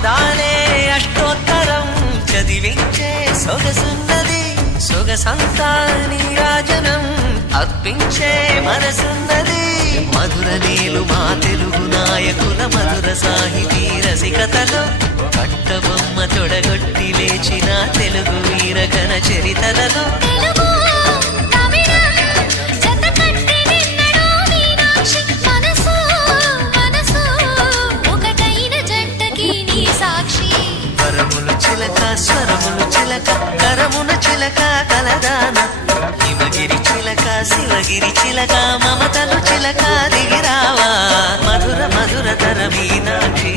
అందాలే అష్టోత్తరం చదివించే సొగసున్నది సొగసంతా నీరాజనం అర్పించే మనసున్నది మధుర నీలు మా తెలుగు నాయకుల మధుర సాహితీ రసికతలో కట్టబొమ్మ తొడగొట్టి లేచిన తెలుగు వీరగణ చరితలలో వరములు చిలక స్వరములు చిలక కరమున చిలక కలదాన హిమగిరి చిలక శివగిరి చిలక మమతలు చిలక దిగిరావా మధుర మధుర తర మీనాక్షి